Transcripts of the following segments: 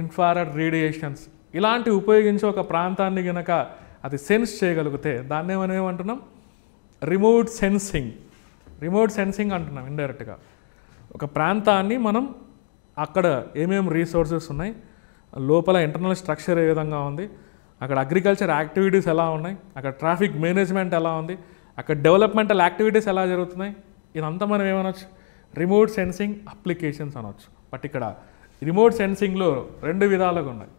Infrared radiations ఇలాంటివి ఉపయోగించి ఒక ప్రాంతాన్ని కనుక అది సెన్స్ చేయగలిగితే దాన్నే మనం ఏమంటున్నాం, రిమోట్ సెన్సింగ్ అంటున్నాం ఇండైరెక్ట్గా. ఒక ప్రాంతాన్ని మనం అక్కడ ఏమేమి రీసోర్సెస్ ఉన్నాయి, లోపల ఇంటర్నల్ స్ట్రక్చర్ ఏ విధంగా ఉంది, అక్కడ అగ్రికల్చర్ యాక్టివిటీస్ ఎలా ఉన్నాయి, అక్కడ ట్రాఫిక్ మేనేజ్మెంట్ ఎలా ఉంది, అక్కడ డెవలప్మెంటల్ యాక్టివిటీస్ ఎలా జరుగుతున్నాయి, ఇదంతా మనం ఏమనొచ్చు, రిమోట్ సెన్సింగ్ అప్లికేషన్స్ అనవచ్చు. బట్ ఇక్కడ రిమోట్ సెన్సింగ్లో 2 విధాలుగా ఉన్నాయి.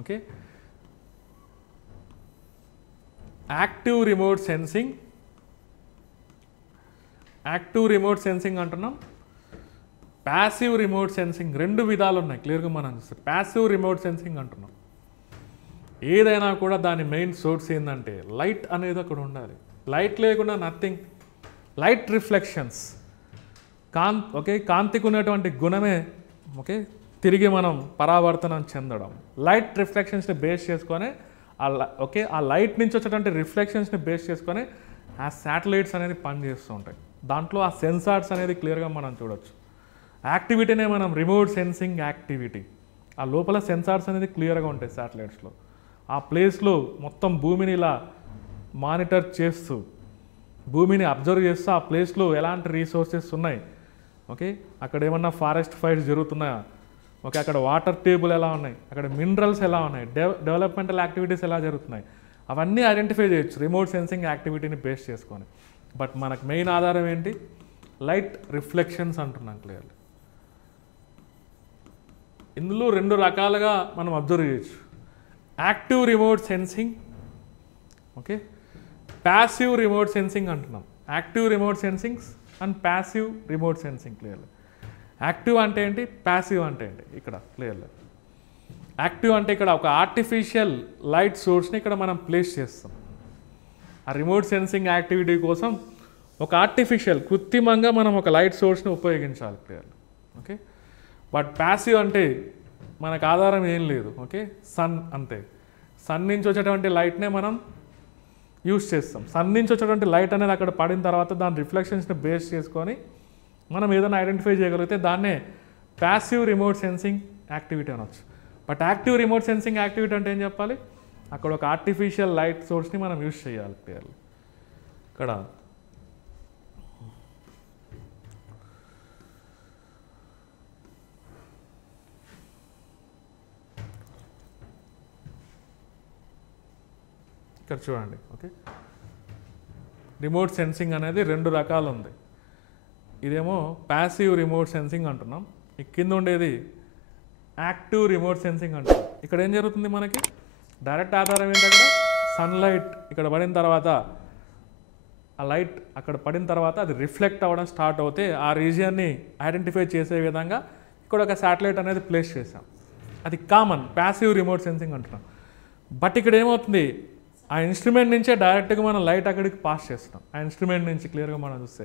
ఓకే, యాక్టివ్ రిమోట్ సెన్సింగ్ అంటున్నాం, ప్యాసివ్ రిమోట్ సెన్సింగ్ 2 విధాలు ఉన్నాయి. క్లియర్గా మనం చూస్తే ప్యాసివ్ రిమోట్ సెన్సింగ్ అంటున్నాం. ఏదైనా కూడా దాని మెయిన్ సోర్స్ ఏంటంటే లైట్ అనేది అక్కడ ఉండాలి. లైట్ లేకుండా నథింగ్. లైట్ రిఫ్లెక్షన్స్, కాంతికి ఉన్నటువంటి గుణమే తిరిగి మనం పరావర్తనం చెందడం. లైట్ రిఫ్లెక్షన్స్ని బేస్ చేసుకొని ఆ లైట్ నుంచి వచ్చేటువంటి రిఫ్లెక్షన్స్ని బేస్ చేసుకొని ఆ శాటిలైట్స్ అనేది పనిచేస్తూ ఉంటాయి. దాంట్లో ఆ సెన్సార్స్ అనేది క్లియర్గా మనం చూడొచ్చు. యాక్టివిటీనే మనం రిమోట్ సెన్సింగ్ యాక్టివిటీ. ఆ లోపల సెన్సార్స్ అనేది క్లియర్గా ఉంటాయి శాటిలైట్స్లో. ఆ ప్లేస్లో మొత్తం భూమిని ఇలా మానిటర్ చేస్తూ, భూమిని అబ్జర్వ్ చేస్తూ ఆ ప్లేస్లో ఎలాంటి రీసోర్సెస్ ఉన్నాయి, అక్కడ ఏమన్నా ఫారెస్ట్ ఫైర్స్ జరుగుతున్నాయా, అక్కడ వాటర్ టేబుల్ ఎలా ఉన్నాయి, అక్కడ మినరల్స్ ఎలా ఉన్నాయి, డెవలప్మెంటల్ యాక్టివిటీస్ ఎలా జరుగుతున్నాయి, అవన్నీ ఐడెంటిఫై చేయొచ్చు రిమోట్ సెన్సింగ్ యాక్టివిటీని బేస్ చేసుకొని. బట్ మనకు మెయిన్ ఆధారం ఏంటి, లైట్ రిఫ్లెక్షన్స్ అంటున్నాం క్లియర్లీ. ఇందులో 2 రకాలుగా మనం అబ్జర్వ్ చేయొచ్చు, active remote sensing, passive remote sensing అంటున్నాం. Active remote sensings and passive remote sensing clearly. Active అంటే ఏంటి, ప్యాసివ్ అంటే ఏంటి ఇక్కడ క్లియర్లీ. యాక్టివ్ అంటే ఇక్కడ ఒక ఆర్టిఫిషియల్ లైట్ సోర్స్ని ఇక్కడ మనం ప్లేస్ చేస్తాం. ఆ రిమోట్ సెన్సింగ్ యాక్టివిటీ కోసం ఒక ఆర్టిఫిషియల్ కృత్రిమంగా మనం ఒక లైట్ సోర్స్ని ఉపయోగించాలి క్లియర్లీ. బట్ ప్యాసివ్ అంటే మనకు ఆధారం ఏం లేదు, సన్ అంతే. సన్ నుంచి వచ్చేటువంటి లైట్నే మనం యూస్ చేస్తాం. సన్ నుంచి వచ్చేటువంటి లైట్ అనేది అక్కడ పడిన తర్వాత దాని రిఫ్లెక్షన్స్ని బేస్ చేసుకొని మనం ఏదైనా ఐడెంటిఫై చేయగలిగితే దాన్నే ప్యాసివ్ రిమోట్ సెన్సింగ్ యాక్టివిటీ అనొచ్చు. But active remote sensing activity అంటే ఏం చెప్పాలి, అక్కడ ఒక ఆర్టిఫిషియల్ లైట్ సోర్స్ని మనం యూస్ చేయాలి క్లియర్లీ. ఇక్కడ చూడండి, రిమోట్ సెన్సింగ్ అనేది 2 రకాలు ఉంది. ఇదేమో ప్యాసివ్ రిమోట్ సెన్సింగ్ అంటున్నాం, ఈ కింద ఉండేది యాక్టివ్ రిమోట్ సెన్సింగ్ అంటున్నాం. ఇక్కడ ఏం జరుగుతుంది, మనకి డైరెక్ట్ ఆధారం ఏంటంటే సన్లైట్ ఇక్కడ పడిన తర్వాత ఆ లైట్ అక్కడ పడిన తర్వాత అది రిఫ్లెక్ట్ అవ్వడం స్టార్ట్ అవుతే ఆ రీజియన్ని ఐడెంటిఫై చేసే విధంగా ఇక్కడ ఒక శాటిలైట్ అనేది ప్లేస్ చేసాం. అది కామన్ ప్యాసివ్ రిమోట్ సెన్సింగ్ అంటున్నాం. బట్ ఇక్కడ ఏమవుతుంది, ఆ ఇన్స్ట్రుమెంట్ నుంచే డైరెక్ట్గా మనం లైట్ అక్కడికి పాస్ చేస్తున్నాం. ఆ ఇన్స్ట్రుమెంట్ నుంచి క్లియర్గా మనం చూస్తే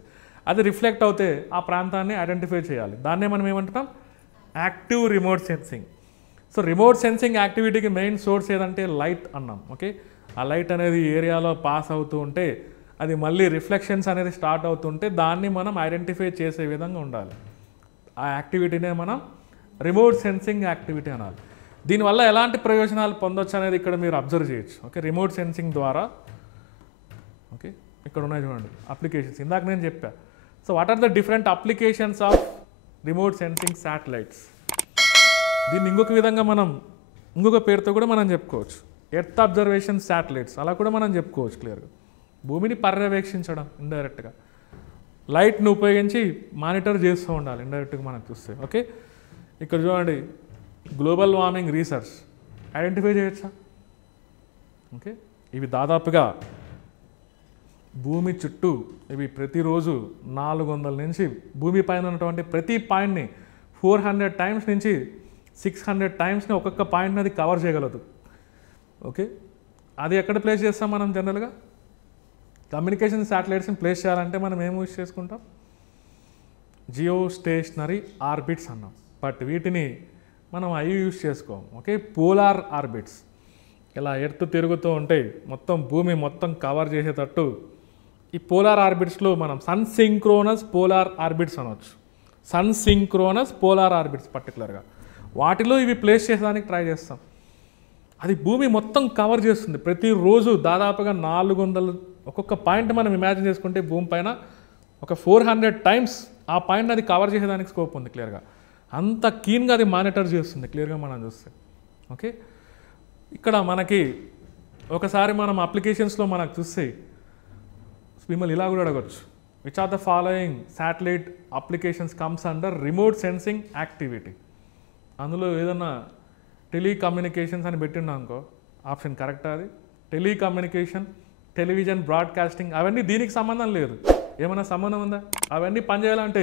అది రిఫ్లెక్ట్ అవుతే ఆ ప్రాంతాన్ని ఐడెంటిఫై చేయాలి. దాన్నే మనం ఏమంటున్నాం, active remote sensing. So remote sensing యాక్టివిటీకి మెయిన్ సోర్స్ ఏదంటే లైట్ అన్నాం. ఆ లైట్ అనేది ఏరియాలో పాస్ అవుతూ ఉంటే అది మళ్ళీ రిఫ్లెక్షన్స్ అనేది స్టార్ట్ అవుతుంటే దాన్ని మనం ఐడెంటిఫై చేసే విధంగా ఉండాలి. ఆ యాక్టివిటీనే మనం రిమోట్ సెన్సింగ్ యాక్టివిటీ అనాలి. దీనివల్ల ఎలాంటి ప్రయోజనాలు పొందొచ్చు అనేది ఇక్కడ మీరు అబ్జర్వ్ చేయొచ్చు. రిమోట్ సెన్సింగ్ ద్వారా ఇక్కడ ఉన్నాయి చూడండి అప్లికేషన్స్, ఇందాక నేను చెప్పా. So what are the different applications of remote sensing satellites. దీన్ని ఇంకొక విధంగా మనం ఇంకొక పేరుతో కూడా మనం చెప్పుకోవచ్చు, ఎర్త్ అబ్జర్వేషన్ శాటిలైట్స్ అలా కూడా మనం చెప్పుకోవచ్చు క్లియర్గా. భూమిని పర్యవేక్షించడం ఇండైరెక్ట్గా, లైట్ను ఉపయోగించి మానిటర్ చేస్తూ ఉండాలి ఇండైరెక్ట్గా మనం చూస్తే. ఇక్కడ చూడండి గ్లోబల్ వార్మింగ్ రీసెర్చ్ ఐడెంటిఫై చేయొచ్చా. ఇవి దాదాపుగా భూమి చుట్టూ ఇవి ప్రతిరోజు 400 నుంచి భూమి పైన ఉన్నటువంటి ప్రతి పాయింట్ని 400 టైమ్స్ నుంచి 600 టైమ్స్ని ఒక్కొక్క పాయింట్ని అది కవర్ చేయగలదు. అది ఎక్కడ ప్లేస్ చేస్తాం మనం జనరల్గా, కమ్యూనికేషన్ శాటిలైట్స్ని ప్లేస్ చేయాలంటే మనం ఏం యూజ్ చేసుకుంటాం, జియో స్టేషనరీ ఆర్బిట్స్ అన్నాం. బట్ వీటిని మనం అవి యూజ్ చేసుకోం. పోలార్ ఆర్బిట్స్, ఇలా ఎర్త్ తిరుగుతూ ఉంటే మొత్తం భూమి మొత్తం కవర్ చేసేటట్టు ఈ పోలార్ ఆర్బిట్స్లో మనం సన్ సింక్రోనస్ పోలార్ ఆర్బిట్స్ అనవచ్చు. సన్ సింక్రోనస్ పోలార్ ఆర్బిట్స్ పర్టికులర్గా వాటిలో ఇవి ప్లేస్ చేసేదానికి ట్రై చేస్తాం. అది భూమి మొత్తం కవర్ చేస్తుంది. ప్రతిరోజు దాదాపుగా 400 ఒక్కొక్క పాయింట్ మనం ఇమాజిన్ చేసుకుంటే భూమి పైన ఒక 400 టైమ్స్ ఆ పాయింట్ అది కవర్ చేసేదానికి స్కోప్ ఉంది క్లియర్గా. అంత కీన్గా అది మానిటర్ చేస్తుంది క్లియర్గా మనం చూస్తే. ఓకే, ఇక్కడ మనకి ఒకసారి మనం అప్లికేషన్స్లో మనకు చూస్తే మిమ్మల్ని ఇలా కూడా అడగచ్చు, which are the following satellite applications comes under remote sensing activity. అందులో ఏదన్నా టెలికమ్యూనికేషన్స్ అని పెట్టిండు అనుకో, ఆప్షన్ కరెక్టా? అది టెలికమ్యూనికేషన్, టెలివిజన్ బ్రాడ్కాస్టింగ్ అవన్నీ దీనికి సంబంధం లేదు. ఏమైనా సంబంధం ఉందా? అవన్నీ పనిచేయాలంటే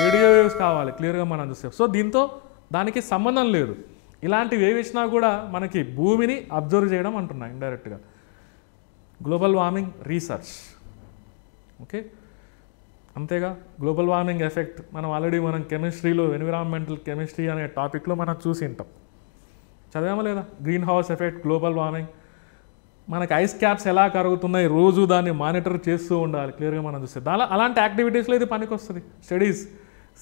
రేడియో వేవ్స్ కావాలి క్లియర్గా మనం చూస్తే. సో దీంతో దానికి సంబంధం లేదు. ఇలాంటివి ఏవి ఇచ్చినా కూడా మనకి భూమిని అబ్జర్వ్ చేయడం అంటున్నా ఇండైరెక్ట్గా. Global warming research. ఓకే, అంతేగా గ్లోబల్ వార్మింగ్ ఎఫెక్ట్ మనం ఆల్రెడీ మనం కెమిస్ట్రీలో ఎన్విరాన్మెంటల్ కెమిస్ట్రీ అనే టాపిక్లో మనం చూసి ఉంటాం, చదివామా లేదా? Green house effect, global warming, మనకి ఐస్ క్యాప్స్ ఎలా కరుగుతున్నాయి రోజు దాన్ని మానిటర్ చేస్తూ ఉండాలి క్లియర్గా మనం చూస్తే. అలాంటి యాక్టివిటీస్లో ఇది పనికి వస్తుంది. స్టడీస్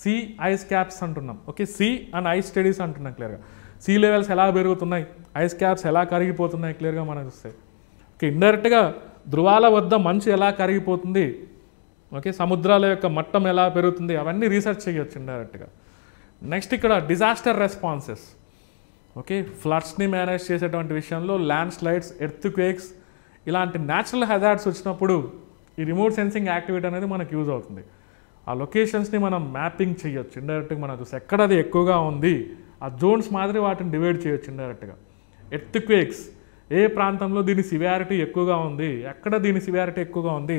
సీ ఐస్ క్యాప్స్ అంటున్నాం. Okay, sea and ice studies అంటున్నాం క్లియర్గా. సీ లెవెల్స్ ఎలా పెరుగుతున్నాయి, ఐస్ క్యాప్స్ ఎలా కరిగిపోతున్నాయి క్లియర్గా మనం చూస్తే. ఓకే, ఇండైరెక్ట్గా ధృవాల వద్ద మంచు ఎలా కరిగిపోతుంది, ఓకే, సముద్రాల యొక్క మట్టం ఎలా పెరుగుతుంది, అవన్నీ రీసెర్చ్ చేయొచ్చు ఇండైరెక్ట్గా. నెక్స్ట్ ఇక్కడ డిజాస్టర్ రెస్పాన్సెస్. ఓకే, ఫ్లడ్స్ని మేనేజ్ చేసేటువంటి విషయంలో ల్యాండ్ స్లైడ్స్, ఎర్త్ క్వేక్స్ ఇలాంటి న్యాచురల్ హెజార్డ్స్ వచ్చినప్పుడు ఈ రిమోట్ సెన్సింగ్ యాక్టివిటీ అనేది మనకు యూజ్ అవుతుంది. ఆ లొకేషన్స్ని మనం మ్యాపింగ్ చేయొచ్చు ఇండైరెక్ట్గా మనం చూస్తే. ఎక్కడ అది ఎక్కువగా ఉంది ఆ జోన్స్ మాదిరి వాటిని డివైడ్ చేయొచ్చు ఇండైరెక్ట్గా. ఎర్త్ క్వేక్స్, ఏ ప్రాంతంలో దీని సివియారిటీ ఎక్కువగా ఉంది, ఎక్కడ దీని సివియారిటీ ఎక్కువగా ఉంది,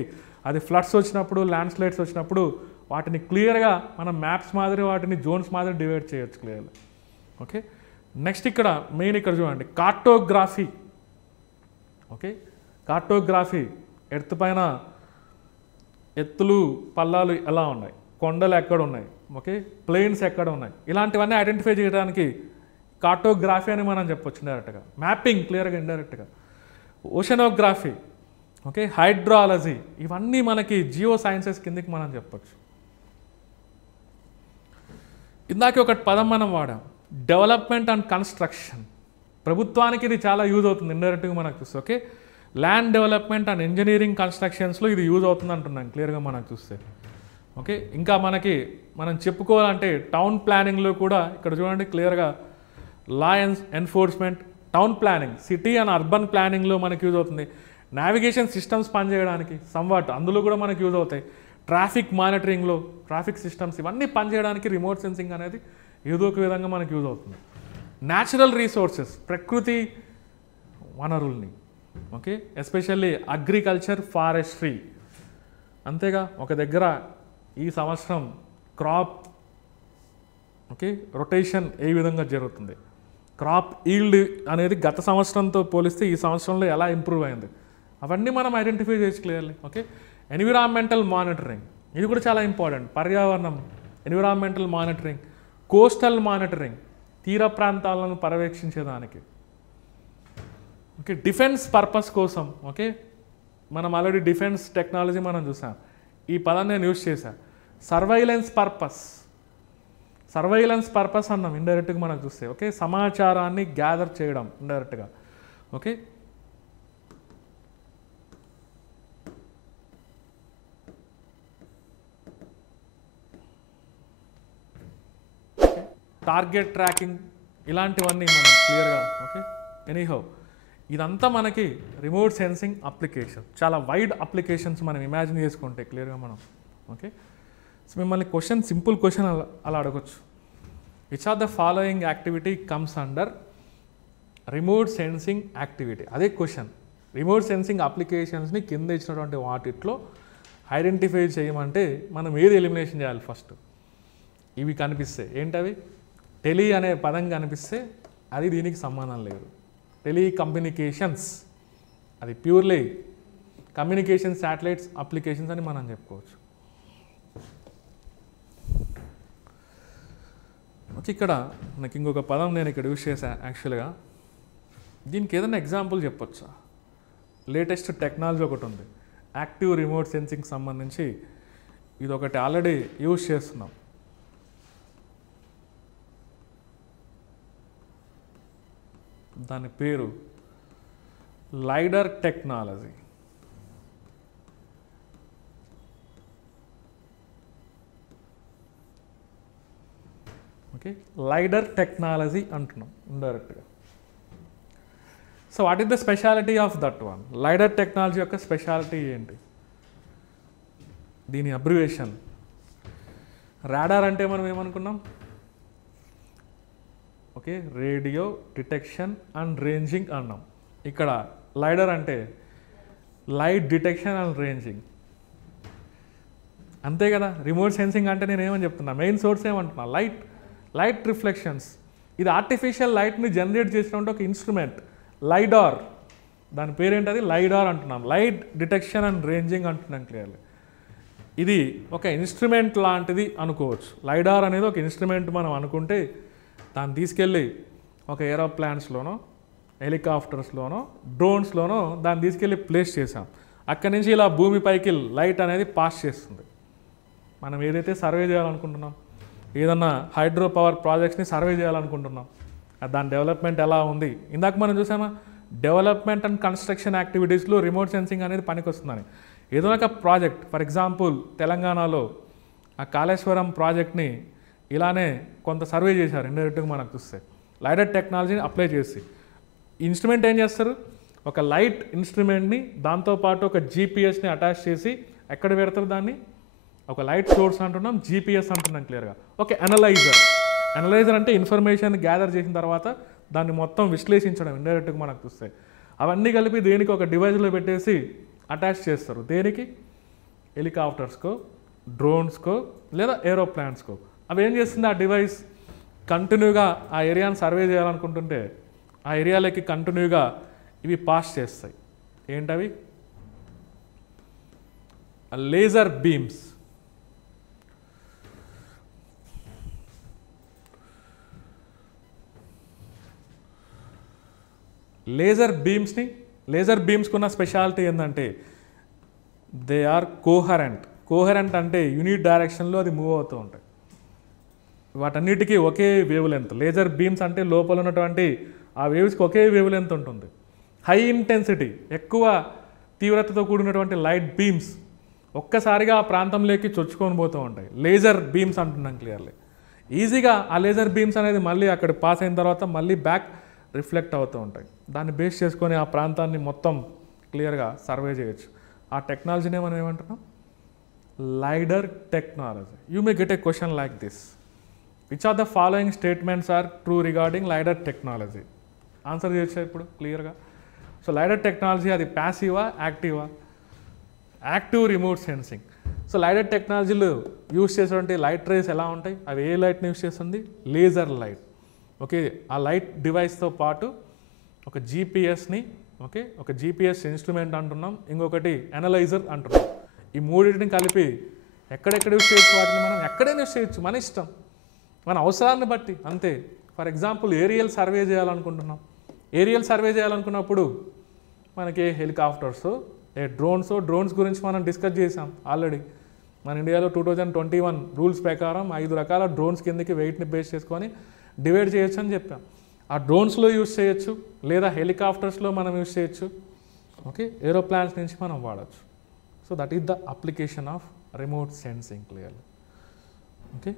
అది ఫ్లడ్స్ వచ్చినప్పుడు ల్యాండ్ స్లైడ్స్ వచ్చినప్పుడు వాటిని క్లియర్గా మనం మ్యాప్స్ మాదిరి వాటిని జోన్స్ మాదిరి డివైడ్ చేయొచ్చు క్లియర్గా. ఓకే, నెక్స్ట్ ఇక్కడ మెయిన్ ఇక్కడ చూడండి కార్టోగ్రఫీ. ఓకే, కార్టోగ్రఫీ ఎర్త్ పైన ఎత్తులు పల్లాలు ఎలా ఉన్నాయి, కొండలు ఎక్కడ ఉన్నాయి, ఓకే, ప్లేన్స్ ఎక్కడ ఉన్నాయి, ఇలాంటివన్నీ ఐడెంటిఫై చేయడానికి కార్టోగ్రఫీ అని మనం చెప్పొచ్చు ఇండైరెక్ట్గా. మ్యాపింగ్ క్లియర్గా ఇండైరెక్ట్గా. ఓషనోగ్రఫీ, ఓకే, హైడ్రాలజీ, ఇవన్నీ మనకి జియో సైన్సెస్ కిందకి మనం చెప్పొచ్చు. ఇందాక ఒక పదం మనం వాడాం, డెవలప్మెంట్ అండ్ కన్స్ట్రక్షన్. ప్రభుత్వానికి ఇది చాలా యూజ్ అవుతుంది ఇండైరెక్ట్గా మనకు చూస్తే. Okay, land development and engineering కన్స్ట్రక్షన్స్లో ఇది యూజ్ అవుతుంది అంటున్నాం క్లియర్గా మనకు చూస్తే. ఓకే, ఇంకా మనం చెప్పుకోవాలంటే టౌన్ ప్లానింగ్లో కూడా ఇక్కడ చూడండి క్లియర్గా law enforcement, town planning, city and urban ప్లానింగ్లో మనకు యూజ్ అవుతుంది. నావిగేషన్ సిస్టమ్స్ పనిచేయడానికి సంవాట్ అందులో కూడా మనకు యూజ్ అవుతాయి. ట్రాఫిక్ మానిటరింగ్లో ట్రాఫిక్ సిస్టమ్స్ ఇవన్నీ పనిచేయడానికి రిమోట్ సెన్సింగ్ అనేది ఏదో ఒక విధంగా మనకు యూజ్ అవుతుంది. న్యాచురల్ రీసోర్సెస్, ప్రకృతి వనరుల్ని, ఓకే, ఎస్పెషల్లీ అగ్రికల్చర్, ఫారెస్ట్రీ. అంతేగా ఒక దగ్గర ఈ సంవత్సరం క్రాప్, ఓకే, రొటేషన్ ఏ విధంగా జరుగుతుంది, క్రాప్ ఈల్డ్ అనేది గత సంవత్సరంతో పోలిస్తే ఈ సంవత్సరంలో ఎలా ఇంప్రూవ్ అయింది, అవన్నీ మనం ఐడెంటిఫై చేయొచ్చు క్లియర్లీ. ఓకే, ఎన్విరాన్మెంటల్ మానిటరింగ్ ఇది కూడా చాలా ఇంపార్టెంట్. పర్యావరణం, ఎన్విరాన్మెంటల్ మానిటరింగ్, కోస్టల్ మానిటరింగ్, తీర ప్రాంతాలను పర్యవేక్షించేదానికి. ఓకే, డిఫెన్స్ పర్పస్ కోసం. ఓకే, మనం ఆల్రెడీ డిఫెన్స్ టెక్నాలజీ మనం చూసాం, ఈ పదాన్ని నేను యూజ్ చేశాను. సర్వైలెన్స్ పర్పస్ అన్నాం ఇండైరెక్ట్గా మనకు చూస్తే. ఓకే, సమాచారాన్ని గ్యాదర్ చేయడం ఇండైరెక్ట్గా. ఓకే, టార్గెట్ ట్రాకింగ్ ఇలాంటివన్నీ మనం క్లియర్గా. ఓకే, ఎనీహౌ ఇదంతా మనకి రిమోట్ సెన్సింగ్ అప్లికేషన్, చాలా వైడ్ అప్లికేషన్స్ మనం ఇమాజిన్ చేసుకుంటే క్లియర్గా మనం. ఓకే, సో మిమ్మల్ని క్వశ్చన్, సింపుల్ క్వశ్చన్ అలా అడగచ్చు, which are the following activity comes under remote sensing activity. అదే క్వశ్చన్. రిమోట్ సెన్సింగ్ అప్లికేషన్స్ని కింద ఇచ్చినటువంటి వాటిలో ఐడెంటిఫై చేయమంటే మనం ఏది ఎలిమినేషన్ చేయాలి ఫస్ట్? ఇవి కనిపిస్తే ఏంటవి? టెలి అనే పదం కనిపిస్తే అది దీనికి సంబంధం లేదు. టెలికమ్యూనికేషన్స్ అది ప్యూర్లీ కమ్యూనికేషన్ శాటిలైట్స్ అప్లికేషన్స్ అని మనం చెప్పుకోవచ్చు. ఓకే, ఇక్కడ నాకు ఇంకొక పదం నేను ఇక్కడ యూజ్ చేశాను యాక్చువల్గా. దీనికి ఏదైనా ఎగ్జాంపుల్ చెప్పొచ్చా? లేటెస్ట్ టెక్నాలజీ ఒకటి ఉంది, యాక్టివ్ రిమోట్ సెన్సింగ్ సంబంధించి ఇది ఒకటి ఆల్రెడీ యూజ్ చేస్తున్నాం. దాని పేరు lidar technology. Okay, lidar technology అంటున్నాం ఇండైరెక్ట్గా. So what is the speciality of that one? Lidar technology యొక్క స్పెషాలిటీ ఏంటి? దీని అబ్రివేషన్ రాడార్ అంటే మనం ఏమనుకున్నాం? Okay, radio detection and ranging అన్నాం. ఇక్కడ లైడర్ అంటే లైట్ డిటెక్షన్ అండ్ రేంజింగ్, అంతే కదా. రిమోట్ సెన్సింగ్ అంటే నేను ఏమని చెప్తున్నా, మెయిన్ సోర్స్ ఏమంటున్నా, లైట్ రిఫ్లెక్షన్స్. ఇది ఆర్టిఫిషియల్ లైట్ని జనరేట్ చేసినటువంటి ఒక ఇన్స్ట్రుమెంట్ లైడార్. దాని పేరేంటది? లైడార్ అంటున్నాం. లైట్ డిటెక్షన్ అండ్ రేంజింగ్ అంటున్నాం క్లియర్లీ. ఇది ఒక ఇన్స్ట్రుమెంట్ లాంటిది అనుకోవచ్చు. లైడార్ అనేది ఒక ఇన్స్ట్రుమెంట్ మనం అనుకుంటే దాన్ని తీసుకెళ్ళి ఒక ఏరోప్లాన్స్లోనో హెలికాప్టర్స్లోనో డ్రోన్స్లోనో దాన్ని తీసుకెళ్ళి ప్లేస్ చేసాం. అక్కడి నుంచి ఇలా భూమిపైకి లైట్ అనేది పాస్ చేస్తుంది. మనం ఏదైతే సర్వే చేయాలనుకుంటున్నాం, ఏదన్నా హైడ్రో పవర్ ప్రాజెక్ట్స్ని సర్వే చేయాలనుకుంటున్నాం, దాని డెవలప్మెంట్ ఎలా ఉంది. ఇందాక మనం చూసామా, డెవలప్మెంట్ అండ్ కన్స్ట్రక్షన్ యాక్టివిటీస్లో రిమోట్ సెన్సింగ్ అనేది పనికొస్తుందని. ఏదో ఒక ప్రాజెక్ట్, ఫర్ ఎగ్జాంపుల్ తెలంగాణలో ఆ కాళేశ్వరం ప్రాజెక్ట్ని ఇలానే కొంత సర్వే చేశారు ఇండైరెక్ట్గా మనకు చూస్తే, లైడర్ టెక్నాలజీని అప్లై చేసి. ఇన్స్ట్రుమెంట్ ఏం చేస్తారు, ఒక లైట్ ఇన్స్ట్రుమెంట్ని దాంతోపాటు ఒక జీపీఎస్ని అటాచ్ చేసి ఎక్కడ పెడతారు దాన్ని, ఒక లైట్ సోర్స్ అంటున్నాం, జీపీఎస్ అంటున్నాం క్లియర్గా. ఓకే, అనలైజర్ అంటే ఇన్ఫర్మేషన్ గ్యాదర్ చేసిన తర్వాత దాన్ని మొత్తం విశ్లేషించడం ఇండైరెక్ట్గా మనకు చూస్తే. అవన్నీ కలిపి దేనికి ఒక డివైస్లో పెట్టేసి అటాచ్ చేస్తారు. దేనికి? హెలికాప్టర్స్కో, డ్రోన్స్కో లేదా ఏరోప్లాన్స్కో. అవి ఏం చేస్తుంది, ఆ డివైస్ కంటిన్యూగా ఆ ఏరియాని సర్వే చేయాలనుకుంటుంటే ఆ ఏరియాలకి కంటిన్యూగా ఇవి పాస్ చేస్తాయి. ఏంటవి? Laser beams. లేజర్ బీమ్స్కి ఉన్న స్పెషాలిటీ ఏంటంటే దే ఆర్ కోహరెంట్ అంటే యూనిట్ డైరెక్షన్లో అది మూవ్ అవుతూ ఉంటాయి. వాటన్నిటికీ ఒకే వేవ్ లెంత్. లేజర్ బీమ్స్ అంటే లోపల ఉన్నటువంటి ఆ వేవ్స్కి ఒకే వేవ్ లెంత్ ఉంటుంది. హై ఇంటెన్సిటీ, ఎక్కువ తీవ్రతతో కూడినటువంటి లైట్ బీమ్స్ ఒక్కసారిగా ఆ ప్రాంతంలోకి చొచ్చుకొని పోతూ ఉంటాయి. లేజర్ బీమ్స్ అంటున్నాం క్లియర్లీ. ఈజీగా ఆ లేజర్ బీమ్స్ అనేది మళ్ళీ అక్కడ పాస్ అయిన తర్వాత మళ్ళీ బ్యాక్ రిఫ్లెక్ట్ అవుతూ ఉంటాయి. దాన్ని బేస్ చేసుకొని ఆ ప్రాంతాన్ని మొత్తం క్లియర్గా సర్వే చేయొచ్చు. ఆ టెక్నాలజీనే మనం ఏమంటున్నాం? Lidar technology. You may get a question like this: which are the following statements are true regarding lidar technology? Answer చేయొచ్చా ఇప్పుడు క్లియర్గా? సో లైడర్ టెక్నాలజీ అది ప్యాసివా, యాక్టివా? Active remote sensing. So lidar టెక్నాలజీలో యూస్ చేసేటువంటి లైట్ రేస్ ఎలా ఉంటాయి? అవి ఏ లైట్ని యూస్ చేస్తుంది? Laser light. ఓకే, ఆ లైట్ డివైస్తో పాటు ఒక జీపీఎస్ని, ఓకే, ఒక జీపీఎస్ ఇన్స్ట్రుమెంట్ అంటున్నాం, ఇంకొకటి అనలైజర్ అంటున్నాం. ఈ మూడింటిని కలిపి ఎక్కడెక్కడ యూస్ చేయొచ్చు? వాటిని మనం ఎక్కడైనా యూస్ చేయొచ్చు, మన ఇష్టం, మన అవసరాన్ని బట్టి, అంతే. ఫర్ ఎగ్జాంపుల్ ఏరియల్ సర్వే చేయాలనుకుంటున్నాం. ఏరియల్ సర్వే చేయాలనుకున్నప్పుడు మనకి హెలికాప్టర్స్, డ్రోన్స్ గురించి మనం డిస్కస్ చేసాం ఆల్రెడీ. మన ఇండియాలో 2021 రూల్స్ ప్రకారం 5 రకాల డ్రోన్స్ కిందకి వెయిట్ని బేస్ చేసుకొని డివైడ్ చేయొచ్చు అని చెప్పాం. ఆ డ్రోన్స్లో యూస్ చేయొచ్చు, లేదా హెలికాప్టర్స్లో మనం యూస్ చేయొచ్చు, ఓకే, ఏరోప్లాన్స్ నుంచి మనం వాడచ్చు. So that is the application of remote sensing clearly. Okay.